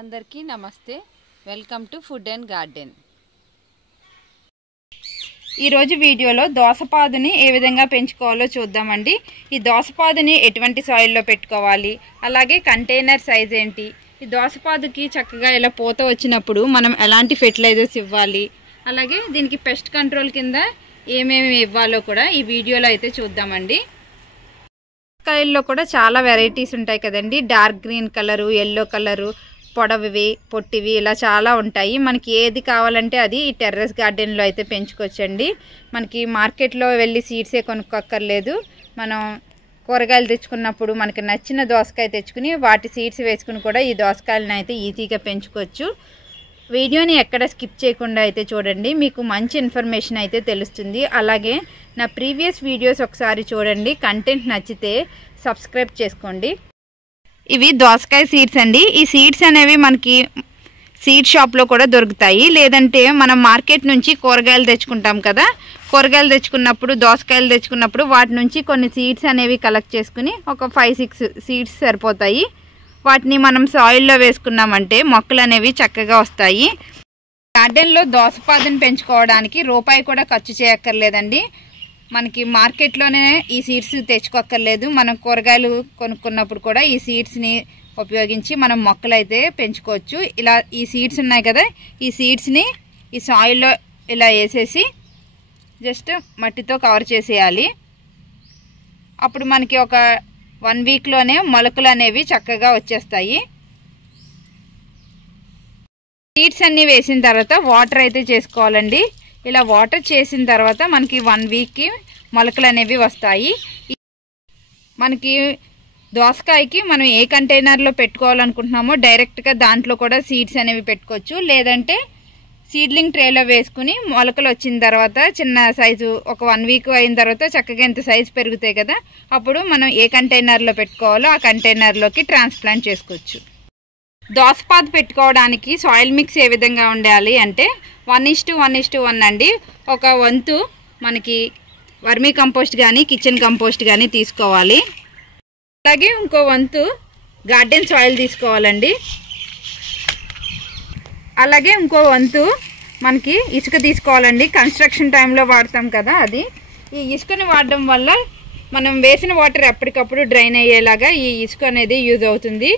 అందరికీ నమస్తే. Welcome to food and garden. ఈరోజు వీడియోలో దోసపాదుని ఏ విధంగా పెంచుకోవాలో చూద్దామండి. ఈ దోసపాదుని ఎటువంటి సాయిల్లో పెట్టుకోవాలి, అలాగే కంటైనర్ సైజ్ ఏంటి, ఈ దోసపాదుకి చక్కగా ఇలా పూత వచ్చినప్పుడు మనం ఎలాంటి ఫెర్టిలైజర్స్ ఇవ్వాలి, అలాగే దీనికి పెస్ట్ కంట్రోల్ కింద ఏమేమి ఇవ్వాలో కూడా ఈ వీడియోలో అయితే చూద్దామండి. కాయల్లో కూడా చాలా వెరైటీస్ ఉంటాయి కదండి. Dark green colour, yellow colour, పొడవివి, పొట్టివి, ఇలా చాలా ఉంటాయి. మనకి ఏది కావాలంటే అది ఈ టెర్రస్ గార్డెన్లో అయితే పెంచుకోవచ్చండి. మనకి మార్కెట్లో వెళ్ళి సీడ్సే కొనుక్కోక్కర్లేదు. మనం కూరగాయలు తెచ్చుకున్నప్పుడు మనకి నచ్చిన దోసకాయ తెచ్చుకుని వాటి సీడ్స్ వేసుకుని కూడా ఈ దోసకాయలను అయితే ఈజీగా పెంచుకోవచ్చు. వీడియోని ఎక్కడ స్కిప్ చేయకుండా అయితే చూడండి, మీకు మంచి ఇన్ఫర్మేషన్ అయితే తెలుస్తుంది. అలాగే నా ప్రీవియస్ వీడియోస్ ఒకసారి చూడండి, కంటెంట్ నచ్చితే సబ్స్క్రైబ్ చేసుకోండి. ఇవి దోసకాయ సీడ్స్ అండి. ఈ సీడ్స్ అనేవి మనకి సీడ్ షాప్లో కూడా దొరుకుతాయి, లేదంటే మనం మార్కెట్ నుంచి కూరగాయలు తెచ్చుకుంటాం కదా, కూరగాయలు తెచ్చుకున్నప్పుడు దోసకాయలు తెచ్చుకున్నప్పుడు వాటి నుంచి కొన్ని సీడ్స్ అనేవి కలెక్ట్ చేసుకుని ఒక 5-6 సీడ్స్ సరిపోతాయి. వాటిని మనం సాయిల్లో వేసుకున్నామంటే మొక్కలు అనేవి చక్కగా వస్తాయి. గార్డెన్లో దోసపాదుని పెంచుకోవడానికి రూపాయి కూడా ఖర్చు చేయక్కర్లేదండి. మనకి మార్కెట్లోనే ఈ సీడ్స్ తెచ్చుకోక్కర్లేదు. మనం కూరగాయలు కొనుక్కున్నప్పుడు కూడా ఈ సీడ్స్ని ఉపయోగించి మనం మొక్కలు అయితే పెంచుకోవచ్చు. ఇలా ఈ సీడ్స్ ఉన్నాయి కదా, ఈ సీడ్స్ని ఈ సాయిల్లో ఇలా వేసేసి జస్ట్ మట్టితో కవర్ చేసేయాలి. అప్పుడు మనకి ఒక 1 వీక్లోనే మొలకలు అనేవి చక్కగా వచ్చేస్తాయి. సీడ్స్ అన్నీ వేసిన తర్వాత వాటర్ అయితే చేసుకోవాలండి. ఇలా వాటర్ చేసిన తర్వాత మనకి 1 వీక్కి మొలకలు అనేవి వస్తాయి. మనకి దోసకాయకి మనం ఏ కంటైనర్లో పెట్టుకోవాలనుకుంటున్నామో డైరెక్ట్గా దాంట్లో కూడా సీడ్స్ అనేవి పెట్టుకోవచ్చు, లేదంటే సీడ్లింగ్ ట్రేలో వేసుకుని మొలకలు వచ్చిన తర్వాత చిన్న సైజు ఒక 1 వీక్ అయిన తర్వాత చక్కగా ఎంత సైజు పెరుగుతాయి కదా, అప్పుడు మనం ఏ కంటైనర్లో పెట్టుకోవాలో ఆ కంటైనర్లోకి ట్రాన్స్ప్లాంట్ చేసుకోవచ్చు. దోసపాదు పెట్టుకోవడానికి సాయిల్ మిక్స్ ఏ విధంగా ఉండాలి అంటే 1:1:1 అండి. ఒక వంతు మనకి వర్మీ కంపోస్ట్ కానీ కిచెన్ కంపోస్ట్ కానీ తీసుకోవాలి. అలాగే ఇంకో వంతు గార్డెన్ సాయిల్ తీసుకోవాలండి. అలాగే ఇంకో వంతు మనకి ఇసుక తీసుకోవాలండి. కన్స్ట్రక్షన్ టైంలో వాడతాం కదా అది. ఈ ఇసుకని వాడడం వల్ల మనం వేసిన వాటర్ ఎప్పటికప్పుడు డ్రైన్ అయ్యేలాగా ఈ ఇసుక అనేది యూజ్ అవుతుంది.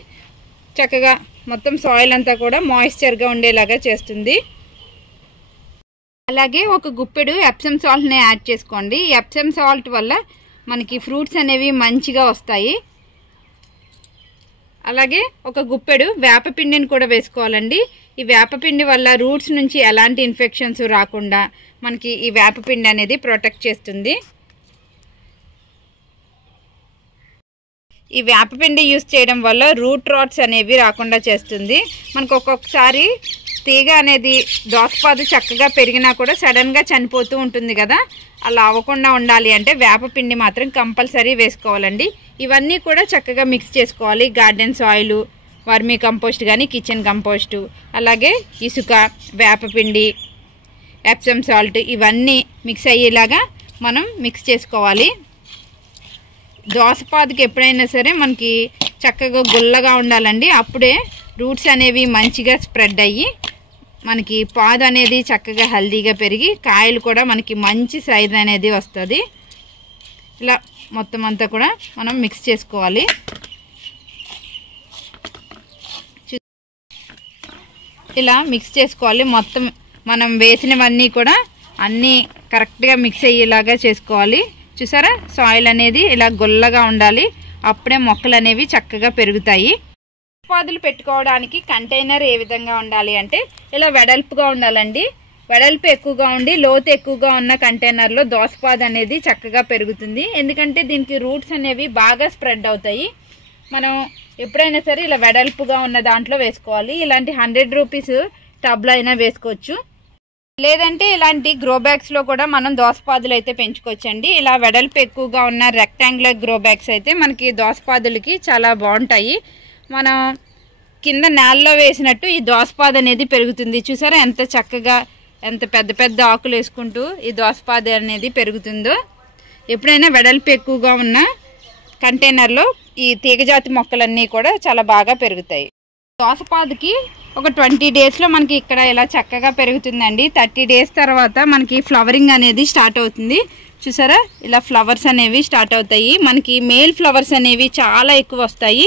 చక్కగా మొత్తం సాయిల్ అంతా కూడా మాయిశ్చర్గా ఉండేలాగా చేస్తుంది. అలాగే ఒక గుప్పెడు ఎప్సమ్ సాల్ట్ని యాడ్ చేసుకోండి. ఈ ఎప్సమ్ సాల్ట్ వల్ల మనకి ఫ్రూట్స్ అనేవి మంచిగా వస్తాయి. అలాగే ఒక గుప్పెడు వేపపిండిని కూడా వేసుకోవాలండి. ఈ వేపపిండి వల్ల రూట్స్ నుంచి ఎలాంటి ఇన్ఫెక్షన్స్ రాకుండా మనకి ఈ వేపపిండి అనేది ప్రొటెక్ట్ చేస్తుంది. ఈ వేపపిండి యూస్ చేయడం వల్ల రూట్ రాట్స్ అనేవి రాకుండా చేస్తుంది. మనకు ఒక్కొక్కసారి తీగ అనేది దోసపాదు చక్కగా పెరిగినా కూడా సడన్గా చనిపోతూ ఉంటుంది కదా, అలా అవ్వకుండా ఉండాలి అంటే వేపపిండి మాత్రం కంపల్సరీ వేసుకోవాలండి. ఇవన్నీ కూడా చక్కగా మిక్స్ చేసుకోవాలి. గార్డెన్ సాయిల్, వర్మీ కంపోస్ట్ కానీ కిచెన్ కంపోస్టు, అలాగే ఇసుక, వేపపిండి, ఎప్సమ్ సాల్ట్ ఇవన్నీ మిక్స్ అయ్యేలాగా మనం మిక్స్ చేసుకోవాలి. దోసపాదుకి ఎప్పుడైనా సరే మనకి చక్కగా గుల్లగా ఉండాలండి. అప్పుడే రూట్స్ అనేవి మంచిగా స్ప్రెడ్ అయ్యి మనకి పాదు అనేది చక్కగా హెల్దీగా పెరిగి కాయలు కూడా మనకి మంచి సైజ్ అనేది వస్తుంది. ఇలా మొత్తం అంతా కూడా మనం మిక్స్ చేసుకోవాలి. ఇలా మిక్స్ చేసుకోవాలి. మొత్తం మనం వేసినవన్నీ కూడా అన్నీ కరెక్ట్గా మిక్స్ అయ్యేలాగా చేసుకోవాలి. చూసారా, సాయిల్ అనేది ఇలా గుల్లగా ఉండాలి, అప్పుడే మొక్కలు అనేవి చక్కగా పెరుగుతాయి. దోసపాదులు పెట్టుకోవడానికి కంటైనర్ ఏ విధంగా ఉండాలి అంటే ఇలా వెడల్పుగా ఉండాలండి. వెడల్పు ఎక్కువగా ఉండి లోతు ఎక్కువగా ఉన్న కంటైనర్లో దోసపాదు అనేది చక్కగా పెరుగుతుంది. ఎందుకంటే దీనికి రూట్స్ అనేవి బాగా స్ప్రెడ్ అవుతాయి. మనం ఎప్పుడైనా సరే ఇలా వెడల్పుగా ఉన్న దాంట్లో వేసుకోవాలి. ఇలాంటి 100 రూపీస్ టబ్లో అయినా వేసుకోవచ్చు, లేదంటే ఇలాంటి గ్రో బ్యాగ్స్లో కూడా మనం దోసపాదులు అయితే పెంచుకోవచ్చండి. ఇలా వెడల్పు ఎక్కువగా ఉన్న రెక్టాంగులర్ గ్రో బ్యాగ్స్ అయితే మనకి దోసపాదులకి చాలా బాగుంటాయి. మనం కింద నేలలో వేసినట్టు ఈ దోసపాదు అనేది పెరుగుతుంది. చూసారా ఎంత చక్కగా, ఎంత పెద్ద పెద్ద ఆకులు వేసుకుంటూ ఈ దోసపాదు అనేది పెరుగుతుందో. ఎప్పుడైనా వెడల్పు ఎక్కువగా ఉన్న కంటైనర్లో ఈ తీగజాతి మొక్కలన్నీ కూడా చాలా బాగా పెరుగుతాయి. దోసపాదుకి ఒక 20 డేస్లో మనకి ఇక్కడ ఇలా చక్కగా పెరుగుతుందండి. 30 డేస్ తర్వాత మనకి ఫ్లవరింగ్ అనేది స్టార్ట్ అవుతుంది. చూసారా, ఇలా ఫ్లవర్స్ అనేవి స్టార్ట్ అవుతాయి. మనకి మేల్ ఫ్లవర్స్ అనేవి చాలా ఎక్కువ వస్తాయి.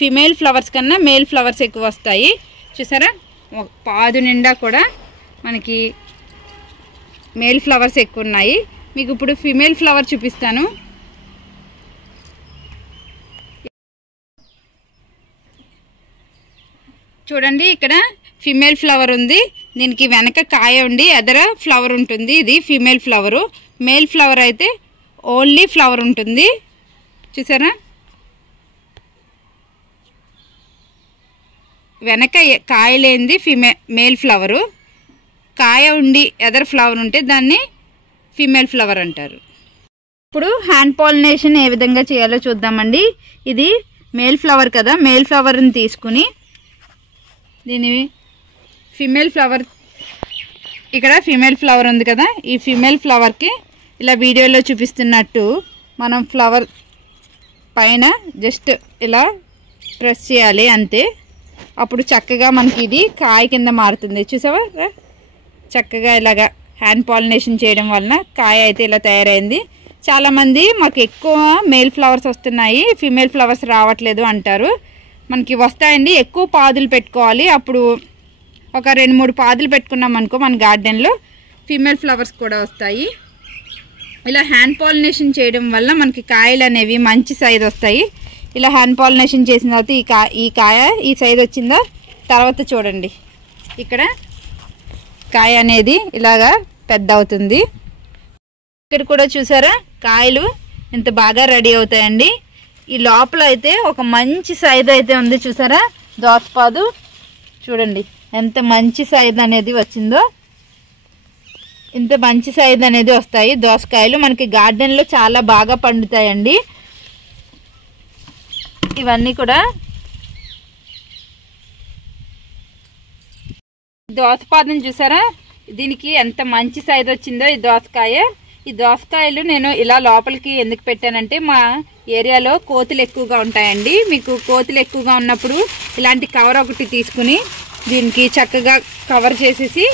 ఫిమేల్ ఫ్లవర్స్ కన్నా మేల్ ఫ్లవర్స్ ఎక్కువ వస్తాయి. చూసారా, పాదు నిండా కూడా మనకి మేల్ ఫ్లవర్స్ ఎక్కువ ఉన్నాయి. మీకు ఇప్పుడు ఫిమేల్ ఫ్లవర్ చూపిస్తాను. చూడండి, ఇక్కడ ఫిమేల్ ఫ్లవర్ ఉంది. దీనికి వెనక కాయ ఉండి ఎదర ఫ్లవర్ ఉంటుంది. ఇది ఫిమేల్ ఫ్లవరు. మేల్ ఫ్లవర్ అయితే ఓన్లీ ఫ్లవర్ ఉంటుంది. చూసారా, వెనక కాయ లేనిది మేల్ ఫ్లవరు. కాయ ఉండి ఎదర ఫ్లవర్ ఉంటే దాన్ని ఫిమేల్ ఫ్లవర్ అంటారు. ఇప్పుడు హ్యాండ్ పాలినేషన్ ఏ విధంగా చేయాలో చూద్దామండి. ఇది మేల్ ఫ్లవర్ కదా, మేల్ ఫ్లవర్ని తీసుకుని దీని ఫిమేల్ ఫ్లవర్, ఇక్కడ ఫిమేల్ ఫ్లవర్ ఉంది కదా, ఈ ఫిమేల్ ఫ్లవర్కి ఇలా వీడియోలో చూపిస్తున్నట్టు మనం ఫ్లవర్ పైన జస్ట్ ఇలా ప్రెస్ చేయాలి అంతే. అప్పుడు చక్కగా మనకి ఇది కాయ కింద మారుతుంది. చూసావా, చక్కగా ఇలాగా హ్యాండ్ పాలినేషన్ చేయడం వలన కాయ అయితే ఇలా తయారైంది. చాలామంది మాకు ఎక్కువ మేల్ ఫ్లవర్స్ వస్తున్నాయి, ఫిమేల్ ఫ్లవర్స్ రావట్లేదు అంటారు. మనకి వస్తాయండి. ఎక్కువ పాదులు పెట్టుకోవాలి. అప్పుడు ఒక 2-3 పాదులు పెట్టుకున్నాం అనుకో మన గార్డెన్లో ఫిమేల్ ఫ్లవర్స్ కూడా వస్తాయి. ఇలా హ్యాండ్ పాలినేషన్ చేయడం వల్ల మనకి కాయలు అనేవి మంచి సైజు వస్తాయి. ఇలా హ్యాండ్ పాలినేషన్ చేసిన తర్వాత ఈ కాయ ఈ సైజు వచ్చిందా, తర్వాత చూడండి ఇక్కడ కాయ అనేది ఇలాగా పెద్ద అవుతుంది. ఇక్కడ కూడా చూసారా, కాయలు ఎంత బాగా రెడీ అవుతాయండి. ఈ లోపల అయితే ఒక మంచి సైజు అయితే ఉంది. చూసారా, దోసపాదు చూడండి ఎంత మంచి సైజు అనేది వచ్చిందో. ఇంత మంచి సైజు అనేది వస్తాయి దోసకాయలు. మనకి గార్డెన్లో చాలా బాగా పండుతాయండి. ఇవన్నీ కూడా దోసపాదుని చూసారా, దీనికి ఎంత మంచి సైజు వచ్చిందో ఈ దోసకాయ. ఈ దోసకాయలు నేను ఇలా లోపలికి ఎందుకు పెట్టానంటే మా ఏరియాలో కోతులు ఎక్కువగా ఉంటాయండి. మీకు కోతులు ఎక్కువగా ఉన్నప్పుడు ఇలాంటి కవర్ ఒకటి తీసుకుని దీనికి చక్కగా కవర్ చేసేసి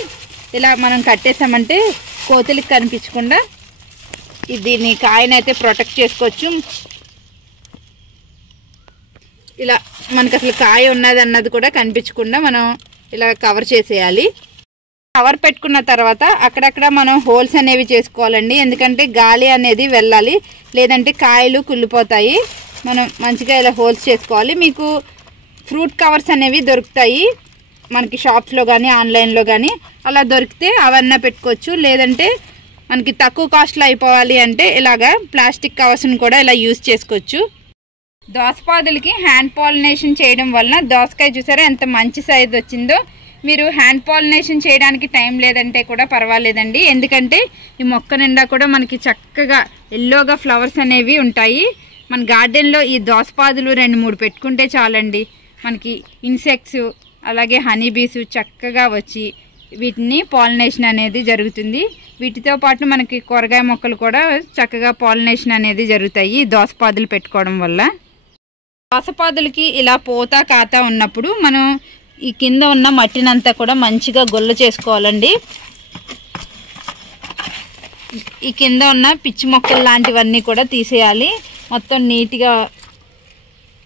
ఇలా మనం కట్టేసామంటే కోతులకు కనిపించకుండా దీన్ని కాయనైతే ప్రొటెక్ట్ చేసుకోవచ్చు. ఇలా మనకు అసలు కాయ ఉన్నది అన్నది కూడా కనిపించకుండా మనం ఇలా కవర్ చేసేయాలి. కవర్ పెట్టుకున్న తర్వాత అక్కడక్కడ మనం హోల్స్ అనేవి చేసుకోవాలండి. ఎందుకంటే గాలి అనేది వెళ్ళాలి, లేదంటే కాయలు కుళ్ళిపోతాయి. మనం మంచిగా ఇలా హోల్స్ చేసుకోవాలి. మీకు ఫ్రూట్ కవర్స్ అనేవి దొరుకుతాయి మనకి షాప్స్లో కానీ ఆన్లైన్లో కానీ. అలా దొరికితే అవన్నీ పెట్టుకోవచ్చు. లేదంటే మనకి తక్కువ కాస్ట్లో అయిపోవాలి అంటే ఇలాగా ప్లాస్టిక్ కవర్స్ని కూడా ఇలా యూజ్ చేసుకోవచ్చు. దోసపాదులకి హ్యాండ్ పాలినేషన్ చేయడం వలన దోసకాయ చూసారా ఎంత మంచి సైజు వచ్చిందో. మీరు హ్యాండ్ పాలినేషన్ చేయడానికి టైం లేదంటే కూడా పర్వాలేదండి. ఎందుకంటే ఈ మొక్క నిండా కూడా మనకి చక్కగా ఎల్లోగా ఫ్లవర్స్ అనేవి ఉంటాయి. మన గార్డెన్లో ఈ దోసపాదులు 2-3 పెట్టుకుంటే చాలండి. మనకి ఇన్సెక్ట్స్ అలాగే హనీ బీస్ చక్కగా వచ్చి వీటిని పాలినేషన్ అనేది జరుగుతుంది. వీటితో పాటు మనకి కూరగాయ మొక్కలు కూడా చక్కగా పాలినేషన్ అనేది జరుగుతాయి దోసపాదులు పెట్టుకోవడం వల్ల. దోసపాదులకి ఇలా పూత కాత ఉన్నప్పుడు మనం ఈ కింద ఉన్న మట్టినంతా కూడా మంచిగా గొల్ల చేసుకోవాలండి. ఈ కింద ఉన్న పిచ్చి మొక్కలు లాంటివన్నీ కూడా తీసేయాలి. మొత్తం నీట్గా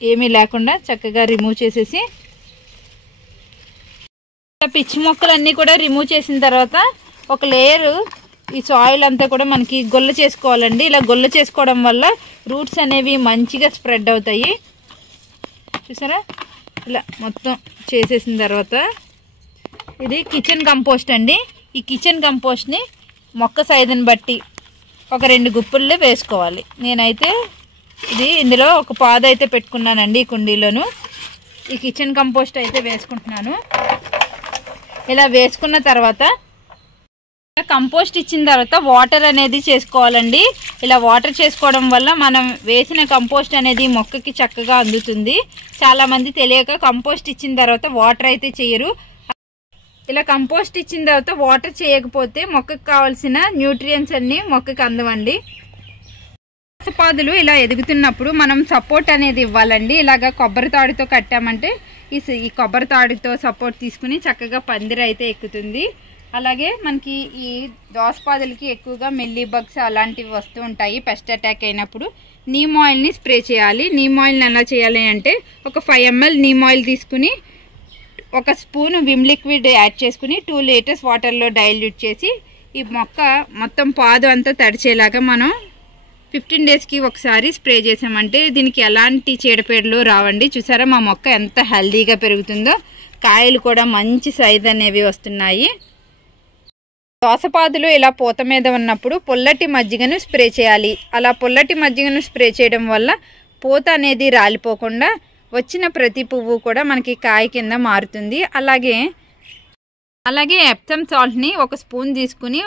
ఏమీ లేకుండా చక్కగా రిమూవ్ చేసేసి పిచ్చి మొక్కలన్నీ కూడా రిమూవ్ చేసిన తర్వాత ఒక లేయరు ఈ సాయిల్ అంతా కూడా మనకి గొల్ల చేసుకోవాలండి. ఇలా గొల్ల చేసుకోవడం వల్ల రూట్స్ అనేవి మంచిగా స్ప్రెడ్ అవుతాయి. చూసారా, ఇలా మొత్తం చేసేసిన తర్వాత ఇది కిచెన్ కంపోస్ట్ అండి. ఈ కిచెన్ కంపోస్ట్ని మొక్క సైజుని బట్టి ఒక 2 గుప్పుల్లో వేసుకోవాలి. నేనైతే ఇందులో ఒక పాదు అయితే పెట్టుకున్నానండి ఈ కుండీలోను. ఈ కిచెన్ కంపోస్ట్ అయితే వేసుకుంటున్నాను. ఇలా వేసుకున్న తర్వాత కంపోస్ట్ ఇచ్చిన తర్వాత వాటర్ అనేది చేసుకోవాలండి. ఇలా వాటర్ చేసుకోవడం వల్ల మనం వేసిన కంపోస్ట్ అనేది మొక్కకి చక్కగా అందుతుంది. చాలామంది తెలియక కంపోస్ట్ ఇచ్చిన తర్వాత వాటర్ అయితే చేయరు. ఇలా కంపోస్ట్ ఇచ్చిన తర్వాత వాటర్ చేయకపోతే మొక్కకు కావాల్సిన న్యూట్రియంట్స్ అన్నీ మొక్కకి అందవండి. దోసపాదులు ఇలా ఎదుగుతున్నప్పుడు మనం సపోర్ట్ అనేది ఇవ్వాలండి. ఇలాగ కొబ్బరి తాడుతో కట్టామంటే ఈ కొబ్బరి తాడుతో సపోర్ట్ తీసుకుని చక్కగా పందిరి అయితే ఎక్కుతుంది. అలాగే మనకి ఈ దోసపాదులకి ఎక్కువగా మెల్లీ బగ్స్ అలాంటివి వస్తూ ఉంటాయి. పెస్ట్ అటాక్ అయినప్పుడు నీమ్ ఆయిల్ని స్ప్రే చేయాలి. నీమ్ ఆయిల్ని ఎలా చేయాలి అంటే ఒక 5 ml నీమ్ ఆయిల్ తీసుకుని 1 స్పూన్ విమ్ లిక్విడ్ యాడ్ చేసుకుని 2 లీటర్స్ వాటర్లో డైల్యూట్ చేసి ఈ మొక్క మొత్తం పాదు అంతా తడిచేలాగా మనం 15 డేస్కి ఒకసారి స్ప్రే చేసామంటే దీనికి ఎలాంటి చీడపీడలు రావండి. చూసారా మా మొక్క ఎంత హెల్దీగా పెరుగుతుందో, కాయలు కూడా మంచి సైజ్ అనేవి వస్తున్నాయి. దోసపాదులు ఇలా పూత మీద ఉన్నప్పుడు పుల్లటి మజ్జిగను స్ప్రే చేయాలి. అలా పుల్లటి మజ్జిగను స్ప్రే చేయడం వల్ల పూత అనేది రాలిపోకుండా వచ్చిన ప్రతి పువ్వు కూడా మనకి కాయ కింద మారుతుంది. అలాగే ఎప్సమ్ సాల్ట్ని 1 స్పూన్ తీసుకుని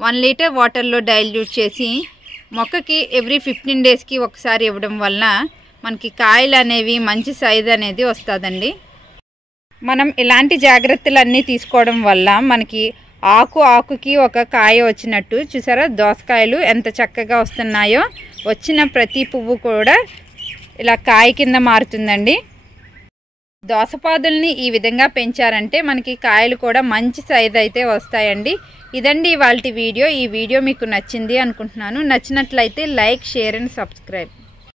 1 లీటర్ వాటర్లో డైల్యూట్ చేసి మొక్కకి ఎవ్రీ 15 డేస్కి ఒకసారి ఇవ్వడం వల్ల మనకి కాయలు అనేవి మంచి సైజ్ అనేది వస్తుందండి. మనం ఇలాంటి జాగ్రత్తలన్నీ తీసుకోవడం వల్ల మనకి ఆకుకి ఒక కాయ వచ్చినట్టు చూసారా దోసకాయలు ఎంత చక్కగా వస్తున్నాయో. వచ్చిన ప్రతి పువ్వు కూడా ఇలా కాయ కింద మారుతుందండి. దోసపాదుల్ని ఈ విధంగా పెంచారంటే మనకి కాయలు కూడా మంచి సైజ్ అయితే వస్తాయండి. ఇదండి ఇవాల్టి వీడియో. ఈ వీడియో మీకు నచ్చింది అనుకుంటున్నాను. నచ్చినట్లయితే లైక్, షేర్ అండ్ సబ్స్క్రైబ్.